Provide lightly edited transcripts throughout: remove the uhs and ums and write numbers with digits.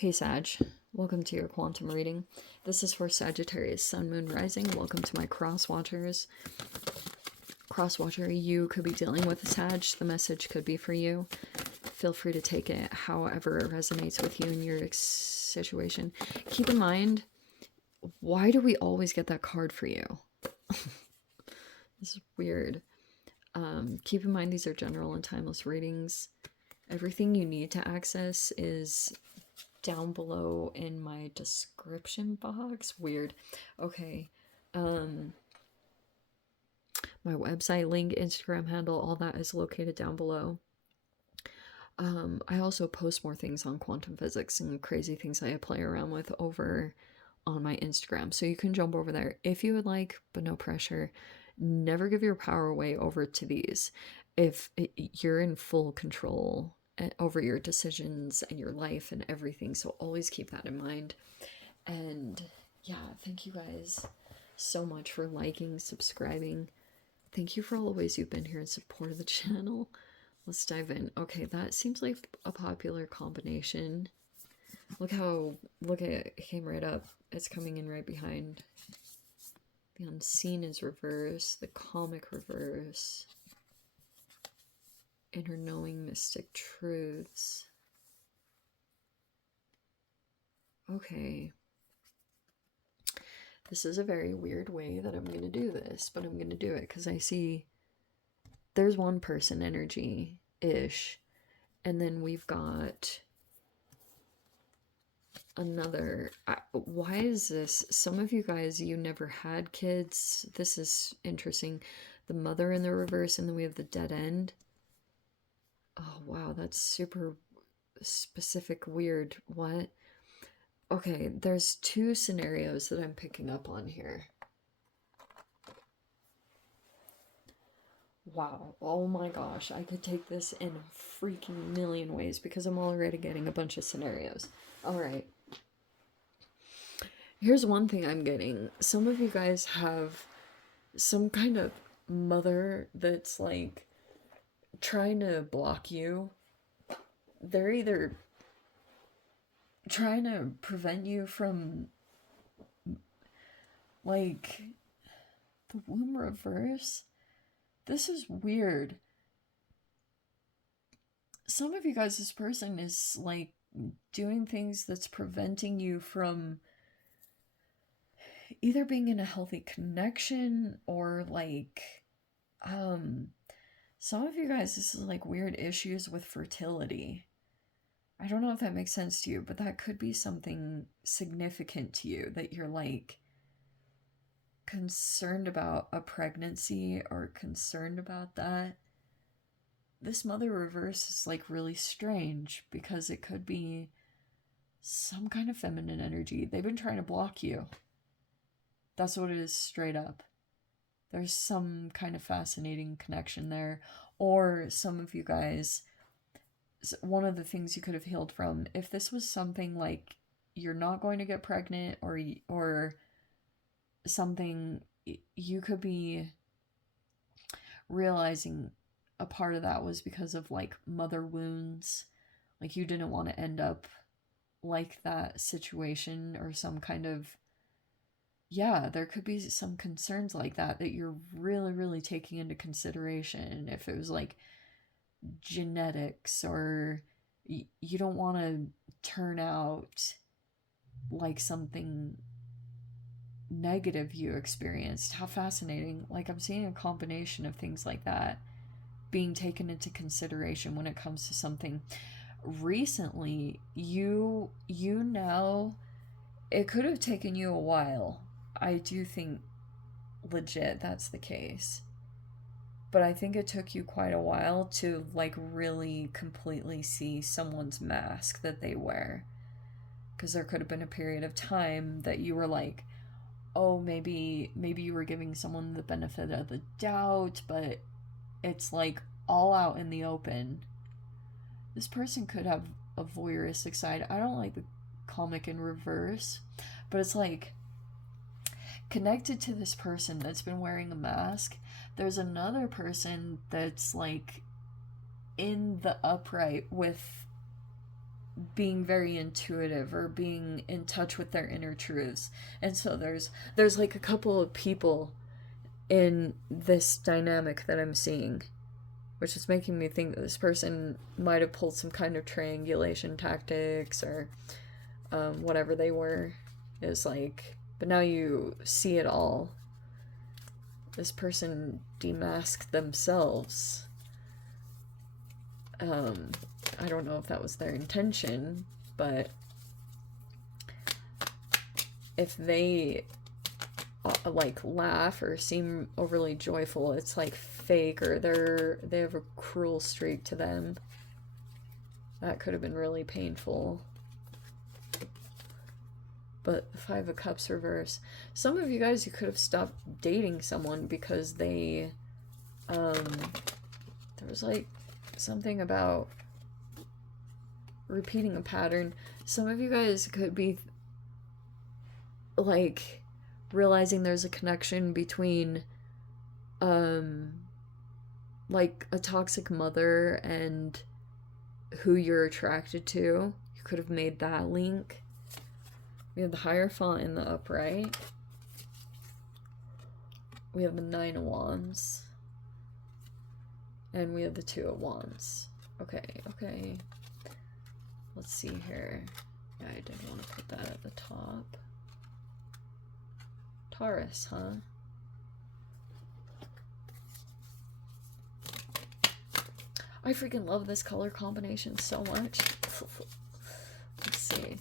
Hey Sag, welcome to your quantum reading. This is for Sagittarius, Sun, Moon, Rising. Welcome to my cross-watchers. Cross-watcher, you could be dealing with a Sag. The message could be for you. Feel free to take it however it resonates with you in your situation. Keep in mind, why do we always get that card for you? This is weird. Keep in mind these are general and timeless readings. Everything you need to access is down below in my description box. Weird. Okay. My website link, Instagram handle, all that is located down below. I also post more things on quantum physics and crazy things I play around with over on my Instagram. So you can jump over there if you would like, but no pressure. Never give your power away over to these. If you're in full control over your decisions and your life and everything, so always keep that in mind. And yeah, thank you guys so much for liking, subscribing. Thank you for all the ways you've been here and supported the channel. Let's dive in. Okay, that seems like a popular combination. Look at it came right up. It's coming in right behind. The unseen is reverse, the comic reverse. Inner knowing mystic truths. Okay. This is a very weird way that I'm going to do this, but I'm going to do it because I see there's one person energy-ish, and then we've got another. Why is this? Some of you guys, you never had kids. This is interesting. The mother in the reverse, and then we have the dead end. Oh, wow, that's super specific, weird. What? Okay, there's two scenarios that I'm picking up on here. Wow, oh my gosh, I could take this in a freaking million ways because I'm already getting a bunch of scenarios. Alright. Here's one thing I'm getting. Some of you guys have some kind of mother that's like trying to block you. They're either trying to prevent you from, like, the womb reverse. This is weird. Some of you guys, this person is like doing things that's preventing you from either being in a healthy connection or like some of you guys, this is like weird issues with fertility. I don't know if that makes sense to you, but that could be something significant to you that you're like concerned about a pregnancy or concerned about that. This mother reverse is like really strange because it could be some kind of feminine energy. They've been trying to block you. That's what it is, straight up. There's some kind of fascinating connection there. Or some of you guys, one of the things you could have healed from, if this was something like you're not going to get pregnant or something, you could be realizing a part of that was because of like mother wounds. Like you didn't want to end up like that situation or some kind of, yeah, there could be some concerns like that you're really, really taking into consideration. If it was like genetics or you don't want to turn out like something negative you experienced. How fascinating. Like I'm seeing a combination of things like that being taken into consideration when it comes to something. Recently, you know, it could have taken you a while. I do think legit that's the case. But I think it took you quite a while to like really completely see someone's mask that they wear. Because there could have been a period of time that you were like, oh, maybe you were giving someone the benefit of the doubt, but it's like all out in the open. This person could have a voyeuristic side. I don't like the comic in reverse, but it's like connected to this person that's been wearing a mask. There's another person that's like in the upright with being very intuitive or being in touch with their inner truths. And so there's like a couple of people in this dynamic that I'm seeing, which is making me think that this person might have pulled some kind of triangulation tactics or whatever they were. Is like, but now you see it all. This person demasked themselves. I don't know if that was their intention, but if they like laugh or seem overly joyful, it's like fake, or they have a cruel streak to them. That could have been really painful. But the Five of Cups reverse. Some of you guys, you could have stopped dating someone because they there was like something about repeating a pattern. Some of you guys could be like realizing there's a connection between like a toxic mother and who you're attracted to. You could have made that link. We have the Hierophant in the upright. We have the Nine of Wands. And we have the Two of Wands. Okay. Let's see here. Yeah, I didn't want to put that at the top. Taurus, huh? I freaking love this color combination so much. Let's see.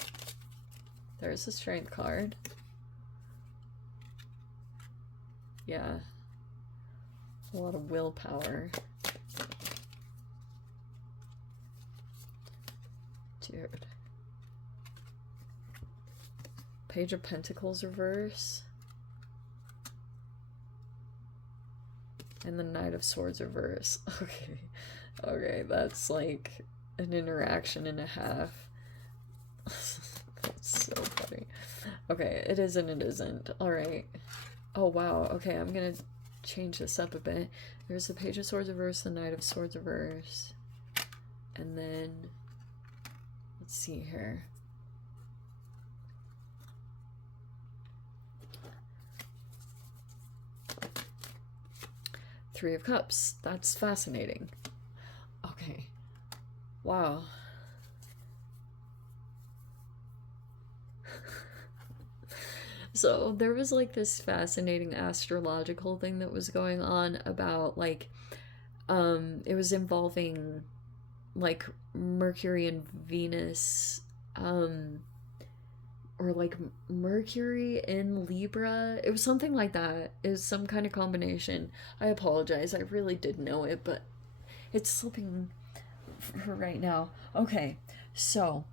There's a Strength card. Yeah. A lot of willpower. Dude. Page of Pentacles reverse. And the Knight of Swords reverse. Okay, that's like an interaction and a half. That's so funny. Okay, it is and it isn't. Alright. Oh, wow. Okay, I'm gonna change this up a bit. There's the Page of Swords reverse, the Knight of Swords reverse. And then, let's see here. Three of Cups. That's fascinating. Okay. Wow. So there was like this fascinating astrological thing that was going on about like it was involving like Mercury and Venus, or like Mercury in Libra. It was something like that. It was some kind of combination. I apologize, I really did know it, but it's slipping for right now. Okay, so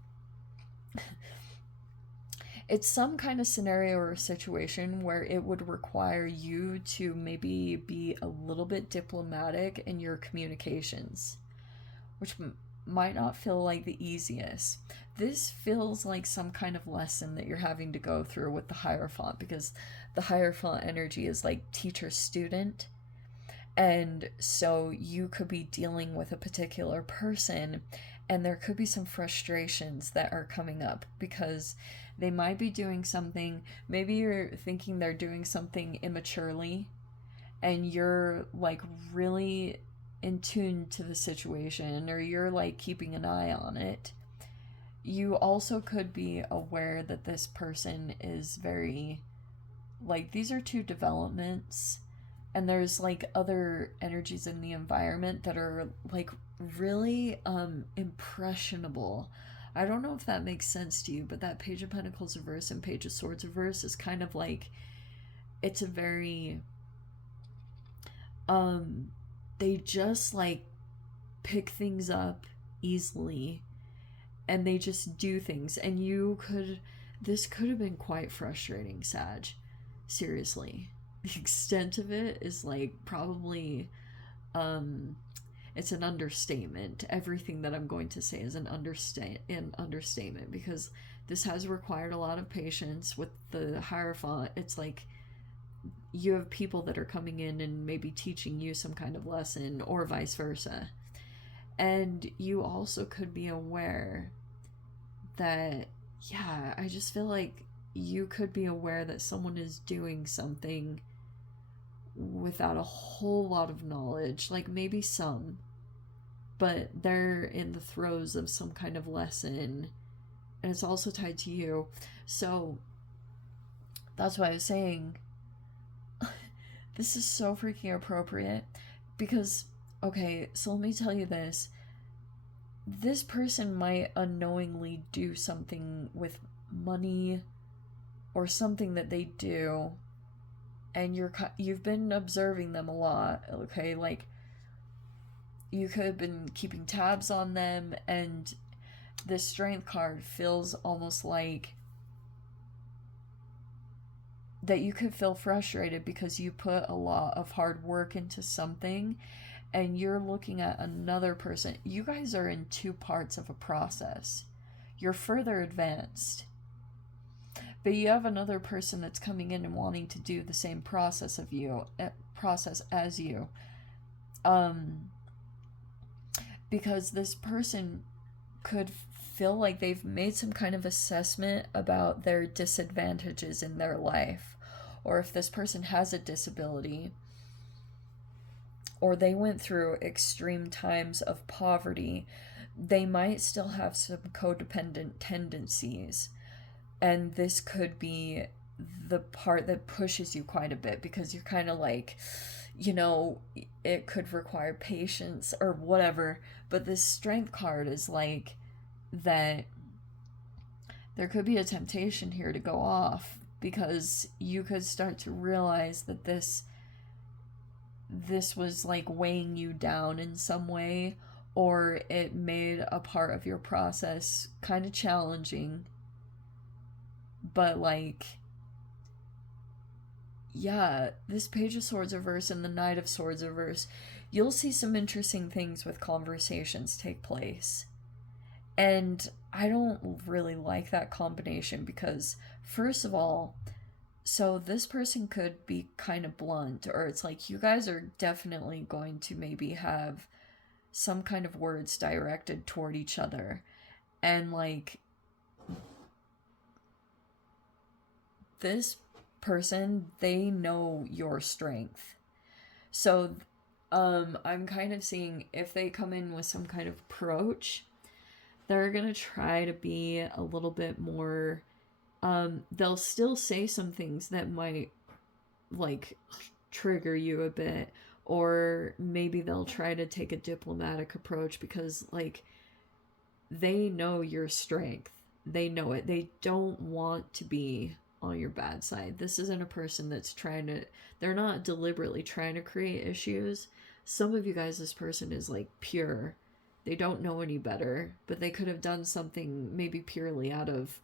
it's some kind of scenario or situation where it would require you to maybe be a little bit diplomatic in your communications, which might not feel like the easiest. This feels like some kind of lesson that you're having to go through with the Hierophant, because the Hierophant energy is like teacher-student. And so you could be dealing with a particular person, and there could be some frustrations that are coming up because they might be doing something, maybe you're thinking they're doing something immaturely, and you're like really in tune to the situation, or you're like keeping an eye on it. You also could be aware that this person is very, like, these are two developments, and there's like other energies in the environment that are like really impressionable. I don't know if that makes sense to you, but that Page of Pentacles reverse and Page of Swords reverse is kind of like, it's a very they just like pick things up easily, and they just do things, and this could have been quite frustrating, Sag. Seriously. The extent of it is like probably it's an understatement. Everything that I'm going to say is an understatement, because this has required a lot of patience with the Hierophant. It's like you have people that are coming in and maybe teaching you some kind of lesson, or vice versa. And you also could be aware that, yeah, I just feel like you could be aware that someone is doing something without a whole lot of knowledge, like maybe some, but they're in the throes of some kind of lesson, and it's also tied to you. So that's why I was saying this is so freaking appropriate because, okay, so let me tell you this. This person might unknowingly do something with money or something that they do, and you've been observing them a lot, okay? Like, you could have been keeping tabs on them, and this strength card feels almost like that you could feel frustrated because you put a lot of hard work into something and you're looking at another person. You guys are in two parts of a process. You're further advanced, but you have another person that's coming in and wanting to do the same process as you. Because this person could feel like they've made some kind of assessment about their disadvantages in their life, or if this person has a disability, or they went through extreme times of poverty, they might still have some codependent tendencies. And this could be the part that pushes you quite a bit because you're kind of like, you know, it could require patience or whatever. But this strength card is like that there could be a temptation here to go off because you could start to realize that this was like weighing you down in some way, or it made a part of your process kind of challenging. But like, yeah, this Page of Swords reverse and the Knight of Swords reverse, you'll see some interesting things with conversations take place. And I don't really like that combination because, first of all, so this person could be kind of blunt, or it's like you guys are definitely going to maybe have some kind of words directed toward each other. And like, this person, they know your strength. So I'm kind of seeing if they come in with some kind of approach, they're gonna try to be a little bit more, they'll still say some things that might like trigger you a bit, or maybe they'll try to take a diplomatic approach because like they know your strength, they know it, they don't want to be on your bad side. This isn't a person that's they're not deliberately trying to create issues. Some of you guys, this person is like pure, they don't know any better, but they could have done something maybe purely out of,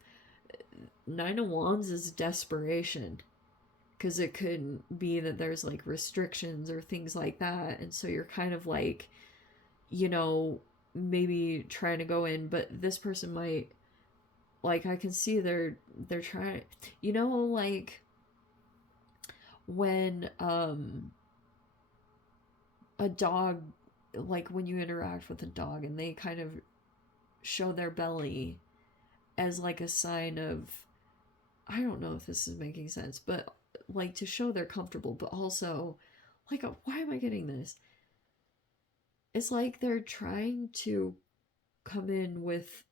Nine of Wands is desperation, because it could be that there's like restrictions or things like that, and so you're kind of like, you know, maybe trying to go in, but this person might, like, I can see they're trying, you know, like when a dog, like when you interact with a dog and they kind of show their belly as like a sign of, I don't know if this is making sense, but like to show they're comfortable, but also like, why am I getting this? It's like they're trying to come in with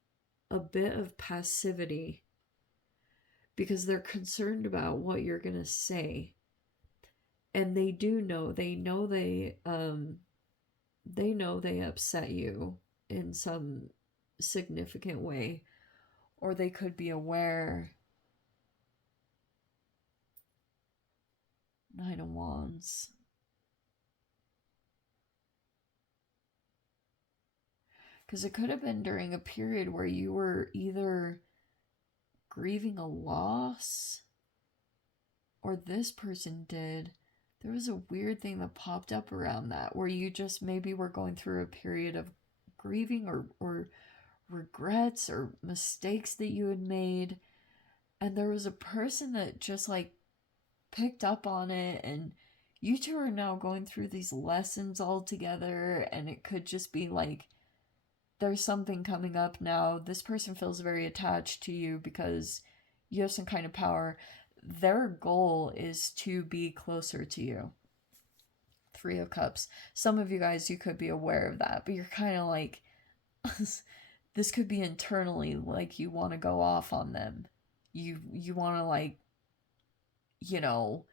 a bit of passivity because they're concerned about what you're gonna say. And they know they upset you in some significant way, or they could be aware. Nine of Wands. Because it could have been during a period where you were either grieving a loss, or this person did. There was a weird thing that popped up around that, where you just maybe were going through a period of grieving or regrets or mistakes that you had made. And there was a person that just like picked up on it, and you two are now going through these lessons all together, and it could just be like there's something coming up now. This person feels very attached to you because you have some kind of power. Their goal is to be closer to you. Three of Cups. Some of you guys, you could be aware of that, but you're kind of like, this could be internally, like you want to go off on them. You want to, like, you know,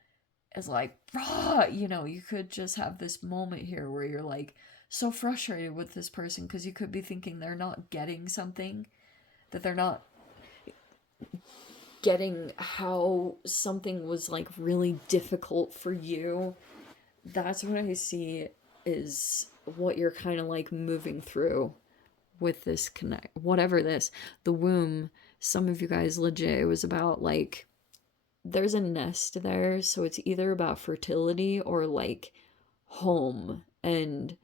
as like, rah, you know, you could just have this moment here where you're like so frustrated with this person because you could be thinking they're not getting something, that they're not getting how something was like really difficult for you. That's what I see is what you're kind of like moving through with this connect, whatever this, the womb. Some of you guys, legit, it was about like, there's a nest there, so it's either about fertility or like home and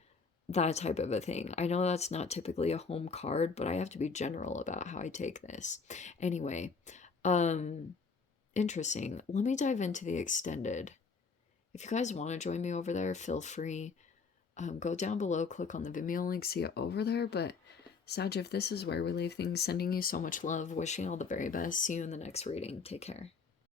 that type of a thing. I know that's not typically a home card, but I have to be general about how I take this. Anyway, interesting. Let me dive into the extended. If you guys want to join me over there, feel free. Go down below, click on the Vimeo link, see it over there. But Sag, if this is where we leave things, sending you so much love, wishing all the very best. See you in the next reading. Take care.